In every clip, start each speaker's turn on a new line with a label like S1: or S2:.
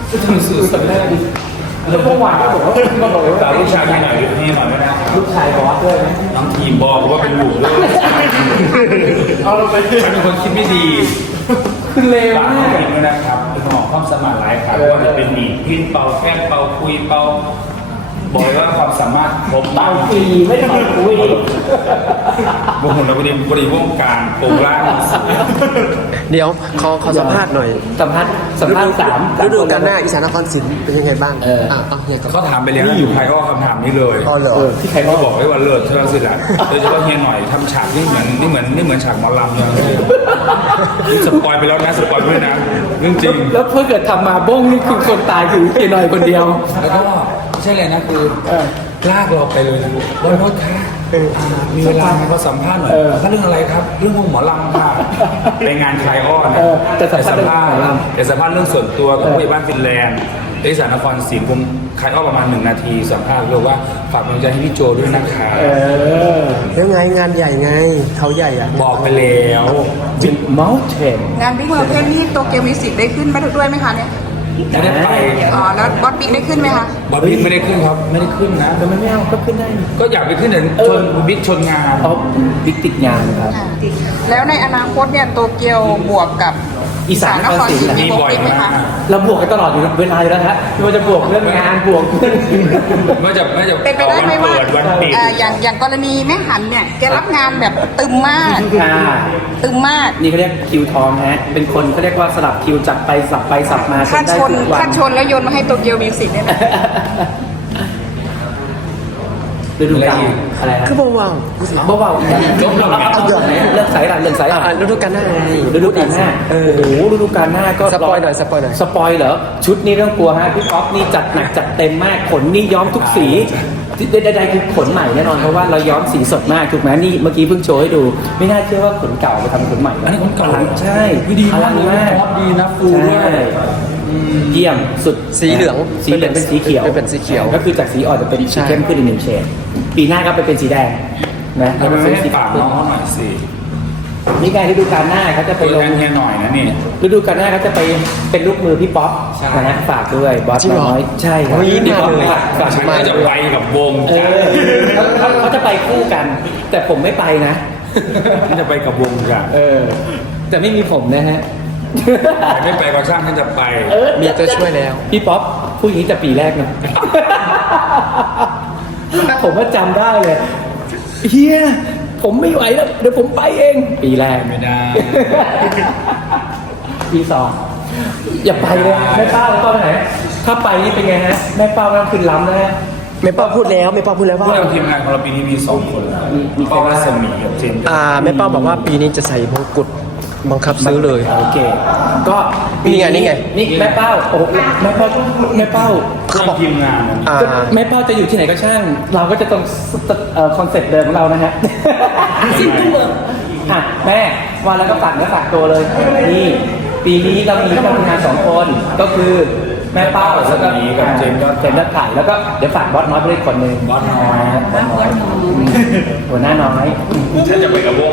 S1: ทำสื่อสัมภาษณ์แล้วเมื่อวานก็บอกว่าแต่ลูกชายให้หน่อยให้หน่อยไม่ได้ลูกชายบอสด้วยไหมน้องทีมบอกว่าเป็นลูกด้วยเอาเราไปเป็นคนคิดไม่ดีคือเลวมากเลยนะครับเป็นหมอความสามารถหลายครับว่าจะเป็นหนีพินเป่าแค่เป่าคุยเป่าบอกว่าความสามารถครบเป่าฟรีไม่ได้เป่าคุยบางคนเราบริวงการโปรงล่าง
S2: เดี๋ยวขอสัมภาษณ์หน่อย
S1: สัมภาษณ์
S2: ฤดูกาลหน้าอีสานนครศรีเป็นยังไงบ้าง
S1: เขาถามไปแล้วอยู่ใครก็คำถามนี้เลยที่ใครก็บอกไว้ว่าเลิศเท่านั้นสิแหละโดยเฉพาะเฮียหน่อยทำฉากนี่เหมือนฉากหมอลำเลยสปอยไปแล้วนะสปอยไปด้วยนะเรื่องจริงแล้วเพื่อเกิดทำมาบ้งนี่คือคนตายคือเฮียหน่อยคนเดียวแล้วก็ไม่ใช่เลยนะคือลากเราไปเลยนะบนรถค่ะมีเวลามาสัมภาษณ์หน่อยถ้าเรื่องอะไรครับเรื่องหมอลำค่ะไปงานคลายอ้อนแต่สัมภาษณ์เรื่องส่วนตัวกับผู้ใหญ่บ้านฟินแลนด์อีสานนครศรีผมคลายอ้อนประมาณ1 นาทีสัมภาษณ์เรียกว่าฝากกำลังใจให้พี่โจด้วยนะคะ
S2: แล้วไงงานใหญ่ไงเขาใหญ่
S1: บอกไปแล้วบิ๊กเมลเทน
S3: งานบิ๊กเมลเทนนี่โตเกียวมิวสิกได้ขึ้นมาด้วยไหมคะเนี่ย
S1: ไม่ได้ไป
S3: แล้วบอสบิ๊กได้ขึ้นไหมคะ
S1: บอสบิ๊กไม่ได้ขึ้นครับไม่ได้ขึ้นนะแต่ไม่เอาก็ขึ้นได้ก็อยากไปขึ้นแต่ชนบิ๊กชนงานบิ๊กติดงานครับ
S3: แล้วในอนาคตเนี่ยโตเกียวบวกกับ
S1: อีสานนครศรีมีบ่อยมากเราบวกกันตลอดอยู่เวลาอยู่แล้วฮะไม่ว่าจะบวกเรื่องงานบวกเรื่องไม่จะ
S3: เป็นไปได้ไหมว่าอย่างกรณีแม่หันเนี่ยแกรับงานแบบตึมมาก
S1: นี่เขาเรียกคิวทองฮะเป็นคนเขาเรียกว่าสลับคิวจับไปสับไปสับมา
S3: ถ้าชนแล้วโยนมาให้โตเกียวมิวสิกเนี่ยนะ
S1: ฤดูกาลอะไรนะ
S2: คือเบา
S1: จบเรื่องสายหลัง
S2: ฤดูกาลหน้า
S1: ฤดูกาลหน้าโอ้โหฤดูกาลหน้าก็
S2: สปอยหน่อยสปอย
S1: เหรอชุดนี้เรื่องกลัวฮะพี่ป๊อปนี่จัดหนักจัดเต็มมากขนนี่ย้อมทุกสีใดๆคือขนใหม่แน่นอนเพราะว่าเราย้อมสีสดมากถูกไหมนี่เมื่อกี้เพิ่งโชว์ให้ดูไม่น่าเชื่อว่าขนเก่าไปทำขนใหม่อันนี้ขนเก่าใช่
S2: ดีมาก
S1: ป๊อปดีนะฟูด้วยเยี่ยมสุด
S2: สีเหลือง
S1: เป็นสีเขียวก็คือจากสีอ่อนจะเป็นสีเข้มขึ้นอีก1 เฉดปีหน้าก็เป็นสีแดงนะแล้วก็เป็นสีฟ้าน้องหน่อยสินี่ไงฤดูกาลหน้าเขาจะไปลงแค่หน่อยนะนี่ฤดูกาลหน้าเขาจะไปเป็นลูกมือพี่ป๊อปนะฝากด้วยบอสน้อยใช่ครับพี่ป๊อปฝากมาจะไปกับวงเขาจะไปคู่กันแต่ผมไม่ไปนะจะไปกับวงกันแต่ไม่มีผมนะฮะไม่ไปก็ช่างท่านจะไป
S2: มีจะช่วยแล้ว
S1: พี่ป๊อปพูดอย่างนี้จะปีแรกนะผมก็จำได้เลยเฮียผมไม่ไหวแล้วเดี๋ยวผมไปเองปีแรกไม่ได้ปี2อย่าไปเลยแม่เป้าแล้วก็ไปไหนถ้าไปนี่เป็นไงฮะแม่เป้าต้องขึ้นล้ำนะฮะ
S2: แม่เป้าพูดแล้วว่า
S1: ทีมงานของเราปีนี้มี2 คนมีเป้ารัศมีกับเจมส์
S2: แม่เป้าบอกว่าปีนี้จะใส่มงกุฎบังคับซื้อเลย
S1: โอเคก็
S2: นี่ไง
S1: นี่แม่เป้าโอ้แม่เป้า
S2: เขาบอก
S1: ทีมงานแม่เป้าจะอยู่ที่ไหนก็ช่างเราก็จะต้องคอนเซ็ปต์เดิมของเรานะฮะสิ้นตัวแม่วันแล้วก็ฝากเนื้อฝากตัวเลยนี่ปีนี้เรามีทีมงาน2 คนก็คือแม่เป้าแล้วก็เจมส์ถ่ายแล้วก็เดี๋ยวฝากบอสน้อยไปด้วยคนหนึ่งบอสน้อยหัวหน้าน้อยฉันจะไปกับวง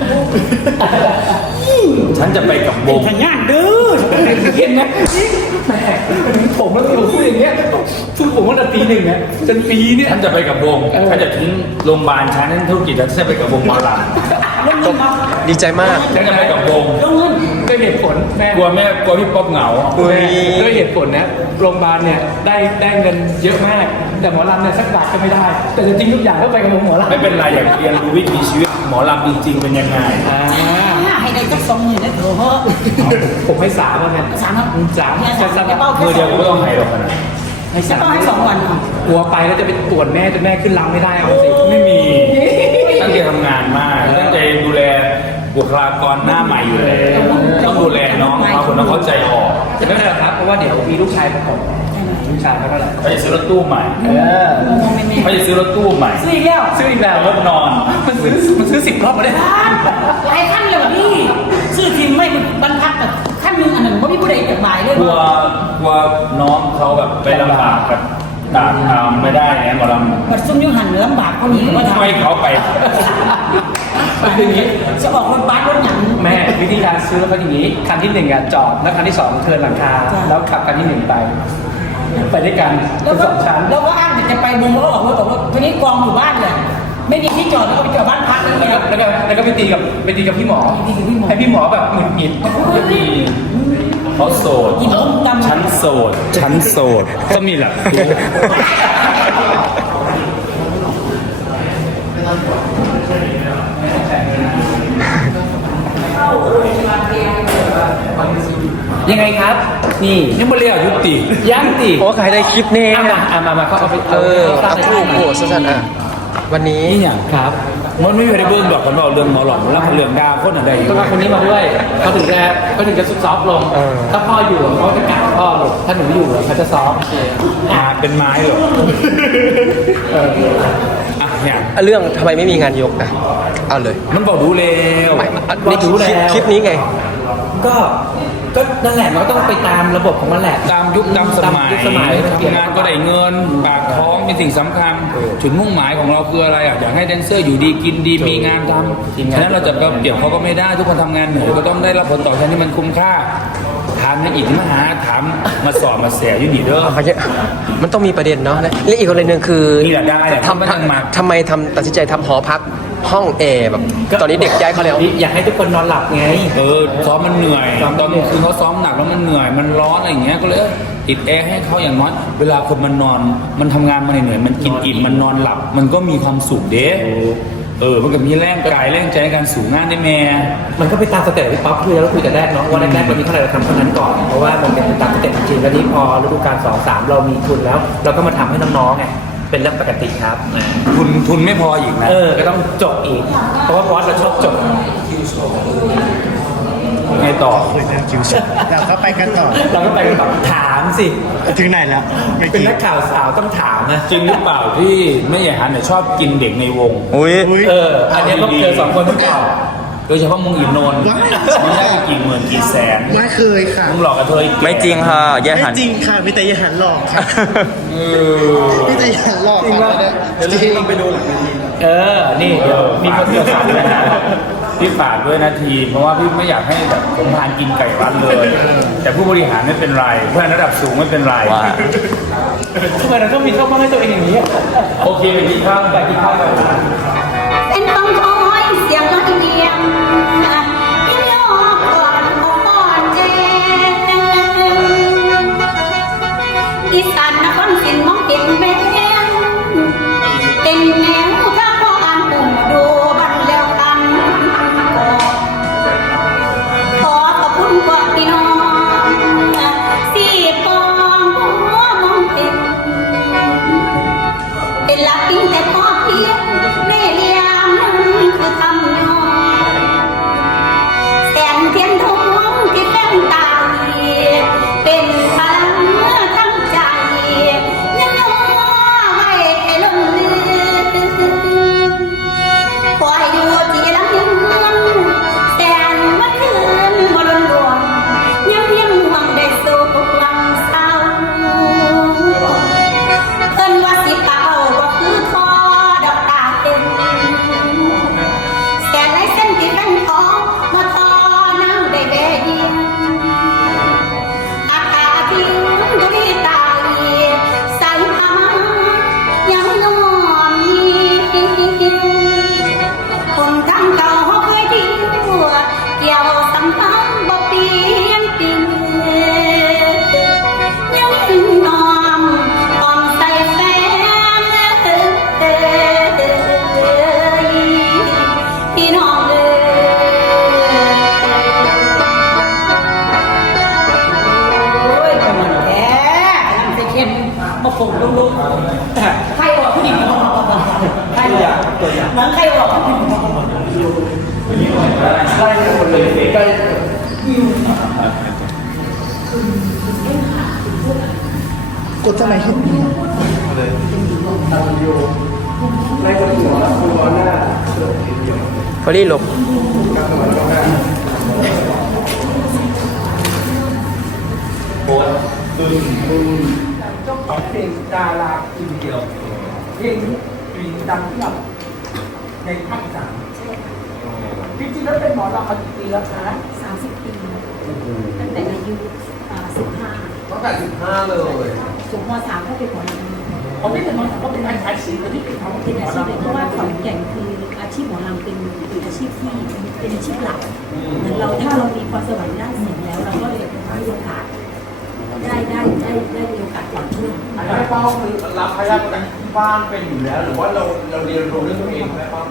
S1: ทางย่างดื้อเห็นไหมแม่ผมแล้วผมพูดอย่างเงี้ยพูดผมว่าปี1นะจนปีนี้ฉันจะไปกับวงฉันจะทิ้งโรงพยาบาลฉันนั่นธุรกิจฉันจะไปกับวงมาลา
S2: ดีใจมาก
S1: ฉันจะไปกับวงด้วยเหตุผลแม่กลัวพี่ป๊อปเหงาด้วยเหตุผลนะโรงพยาบาลเนี่ยได้เงินเยอะมากแต่หมอลำเนี่ยสักบาทก็ไม่ได้แต่จริงทุกอย่างก็ไปกับหมอลำไม่เป็นไรอยากเรียนรู้วิถีชีวิตหมอลำจริงๆเป็นยังไง
S3: ให้ได้สัก20,000นะเถอะ
S1: ผมให้3แล้วเนี่ย
S3: 3ครับ
S1: มือเดียวก็ต้องให้หรอกนะ
S3: ให้3ต้องให้2 วัน
S1: กลัวไปแล้วจะไปตรวจแม่จนแม่ขึ้นลำไม่ได้เอาสิไม่มีตั้งใจทำงานมากตั้งใจดูแลบุคลากรหน้าใหม่อยู่เลยต้องดูแลน้องเขาคนนั้นเข้าใจออกไม่เป็นไรครับเพราะว่าเดี๋ยวมีลูกชายประกอบลูกชายเขาอะไรเขาจะซื้อรถตู้ใหม่เขาจะซื้อรถตู้ใหม่ซื้ออีกแล้วรถนอนมันซื้อ10 รอบมาได้
S3: หลายขั้นเลยพี่ซื้อทีมไม่บรรทัดแบบขั้นนึงอันหนึ่งเพราะพี่ผู้ใดจดหมายเลย
S1: กลัวน้องเขาแบบไปลำบากกับตามไม่ได้นะหมอลำ
S3: บัดซุ่มยุหันลำบากเขามีก็ทำ
S1: ไม่เขาไป
S4: มันคืออย่างนี้
S3: จะออกรถบัสรถหนัง
S4: แม่วิธีการซื้อเขาอย่างนี้คันที่หนึ่งจอดแล้วคันที่สองเทิร์นหลังคาแล้วขับคันที่หนึ่งไปด้วยกัน
S3: แล้ว
S4: เป็น
S3: ก็
S4: สองชั้น
S3: แล้วก็อ้างจะไปเมืองแล้วออกรถออกรถทีนี้กองอยู่บ้านเลยไม่มีที่จอดแล้วก็ไปจอดบ้านพักนั่นเอง
S4: แล้วก็ไปตีกับพี่หมอ
S3: ตีกับพี่หมอ
S4: ให้พี่หมอแบบหงุดหงิดจะมี
S1: เขาโสด
S3: กินต้มตำ
S1: ฉันโสดฉันโสดก็มีแหละ
S4: ยังไงครับ นี่
S1: ยังไม่เรียกยุติ
S4: ย่างติ
S2: โอ้ขายได้คลิปนี้
S4: มาเขาเอาไป
S2: เอาคู่โหสั้นๆวันนี้
S1: นี่อย่าง
S4: ครับ
S1: มันไม่มีใครเบิ่งดอกกันบอกเรื่องหมอหลอนแล้วเรื่องดาคนอะไรอยู่
S4: ต้องเอาคนนี้มาด้วยเขาถึงจะซอฟต์ลงถ้าพ่ออยู่เขาจะกัดพ่อลงถ้าหนูอยู่เขาจะซอฟต์
S1: เป็นไม้เหรออ่ะอย่าง
S2: เรื่องทำไมไม่มีงานยกอ่ะเอาเลย
S1: มันบอกดูเร็ว
S2: ไม่ในคลิปนี้ไง
S4: ก็นั่นแหละมันก็ต้องไปตามระบบของมันแหละ
S1: ตามยุคตามสมัย
S4: ยุคสมัย
S1: ทำงานก็ได้เงินปากท้องเป็นสิ่งสำคัญจุดมุ่งหมายของเราคืออะไรอ่ะอยากให้แดนเซอร์อยู่ดีกินดีมีงานทำฉะนั้นเราจะไปเปรียบเขาก็ไม่ได้ทุกคนทำงานเหนื่อยก็ต้องได้รับผลตอบแทนที่มันคุ้มค่าถามในอีกมาหาถามมาสอบมาเสียอยู่นี่เด้อ
S2: มันต้องมีประเด็นเนาะและอีกคนหนึ่งคือ
S1: นี่แหละได้แหละ
S2: ทำ
S1: มันยังมา
S2: ทำไมตัดสินใจทำหอพักห้องแอร์แบบตอนนี้เด็กย้ายเขาแล้ว
S4: อยากให้ทุกคนนอนหลับไง
S1: ซ้อมมันเหนื่อยตอนกลางคืนเขาซ้อมหนักแล้วมันเหนื่อยมันร้อนอะไรอย่างเงี้ยก็เลยติดแอร์ให้เขาอย่างน้อยเวลาคนมันนอนมันทำงานมาเหนื่อยมันกินอิ่มมันนอนหลับ มันก็มีความสุขเด้มันก็มีแรงกายแรงใจในการสู่งานได้แม่
S4: มันก็ไปตามสเต็ปที่ป๊อปคุยแล้วเราคุยแต่แรกเนาะว่าแรกๆเรามีเท่าไหร่เราทำเท่านั้นก่อนเพราะว่ามันเป็นตามสเต็ปจริงๆแล้วนี้พอฤดูกาล2-3เรามีทุนแล้ว เราก็มาทำให้น้องๆไงเป็นเรื่องปกติครับ
S1: ทุนไม่พออีกนะ
S4: ก็ต้องจบอีก เพราะว่าบอสเราชอบจบ
S1: ไงต่อ
S5: เราก็ไปกันต่อ
S4: เราก็ไปกันแบบถามสิ
S5: ถึงไหนแล้วไม่
S4: เป็น
S5: กี่
S4: นักข่าวสาวต้องถามนะ
S1: จริงหรือเปล่าที่แม่ใหญ่ฮันเนี่ยชอบกินเด็กในวง
S2: อุ้ย
S4: อันนี้ต้องเจอ2คนต้องตอบ
S1: โดยเฉพาะมึงอินนนท์ไม่ได้กี่หมื่นกี่แสน
S5: ไม่เคยค่ะ
S1: มึงหลอกกระเทย
S2: ไม่จริงค่ะแย่
S5: ไม่
S2: หัน
S5: จริงค่ะมีแต่ยาหันหลอกค่ะ
S1: เออ
S5: มีแต่ยาหันหลอกค่ะเนี่ยจริงไปดูหลังเวที
S4: นี่เดี๋ยวมีคนเจอสาวด้วยนะ
S1: พี่ฝากด้วยนะทีเพราะว่าพี่ไม่อยากให้แบบผมทานกินไก่วัดเลย แต่ผู้บริหารไม่เป็นไรเพื่อนระดับสูงไม่เป็นไร
S2: ว่า
S4: ทำไมเราต้องมีข้อบ้างให้ตัวเองอย่างนี้
S1: โอเคไปกินข้าว
S4: ไปกินข้าวกัน
S3: เป็นต้องคอยเสียงน้อยเดียงยิ่งยอกก่อนก่อนเจอีสานนครสินมองเห็นแม่เป็นแนวข้าพ่ออ่านปุ่มดูบันแล้วกันขอขอบคุณพวกพี่น้องสี่ปองหัวมองเป็นหลักยิ่งแต่พอเพียงในเรียมนั้นคือคำน้อยแสนเทียนทองที่เป็นตาเป็นพลังทั้งใจยังน้อยให้ลงลืมคอยอยู่ที่ลำยังแสนวันคืนบนดวงยังเพียงหวังได้สู่วังเศร้าเพิ่นว่าสิเป่าก็คือทอดอกตาเต็มแสนไรเส้นที่เป็นของมาทอนั่งได้แบ่เดียวอากาศที่ดุรีตาลีใส่ผ้ามายังนอนมีคนทางเก่าเคยทิ้งเกี่ยวสัมพันธ์บ่เปลี่ยนปียังนอมอ่อนใส่แฟนพี่น้องโอ้ยมันแท้ทำไปเข็นมาปลุกลูกๆใครบอกผู้หญิงใครบอกนังใครบอกผู้หญิง
S5: กดเท่าไหร่เห็น
S2: ฟอรี่หลบ
S1: โ
S4: ของเพลงดาราอินเดียเพลงนี้มีดังที่เราในภาคอีสานจริงๆแล้วเป็นหมอลำมากี่ปีแล้วคะ
S3: 30 ปีตั้งแต่อายุ15
S2: ตั้งแต่15เลย
S3: จบม.3ก็เป็นหมอลำ
S4: เขาไม่เป็นหมอลำก็เป็นอาชีพที่เป็นของ
S3: เป็น
S4: หม
S3: อา
S4: อ
S3: ชีพ
S4: ลำ
S3: เพราะว่าขอนแก่นคืออาชีพหมอลำเป็นอาชีพที่เป็นอาชีพหลักเหมือนเราถ้าเรามีพรสวรรค์ด้านเสียงแล้วเราก็เลยมีโอกาสได้มีโอกาสก่อนขึ้น
S2: แม่ป้อมคือรับพยาบาลที่บ้านเป็นอยู่แล้ว หรือว่าเราเรียนรู้ด้วยตัวเองแม่ป้อม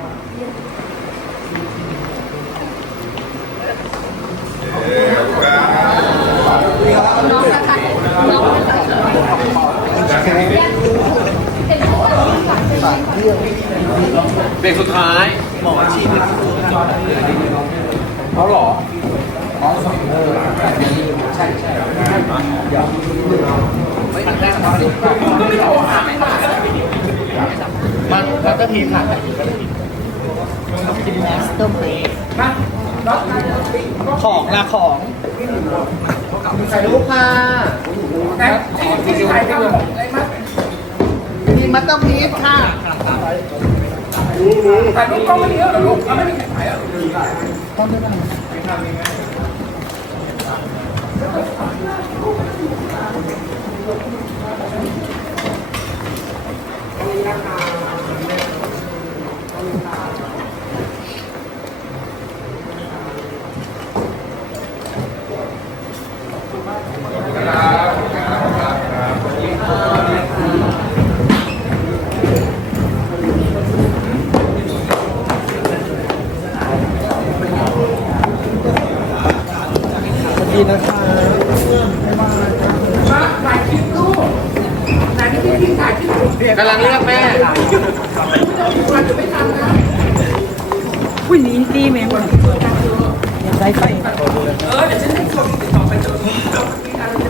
S3: น้องนะคะน้องนะคะ
S2: เบรกสุดท้าย
S5: หมอชีพ
S2: เขาหรอ
S5: มันแล้วก็ทีมค่ะ
S3: ต้มไป
S5: ของละของใส่ลูกค่ะมีมัตเตอร์พีชค่ะ
S4: แต่ลูกก็ไม่เยอะหรอกลูกเขาไม่มีใครขายอ่ะ
S5: ต้องได้ไหม ดีนะคะ
S4: ถ่ายคลิปลูกถ่ายคลิปถ่ายคลิป
S2: กำลังเรียกแม่
S3: อุ้ยนี่ดีไหมวะอยากได้ไฟ
S4: เดี๋ยวฉันให้คนติดต่อไปเจอ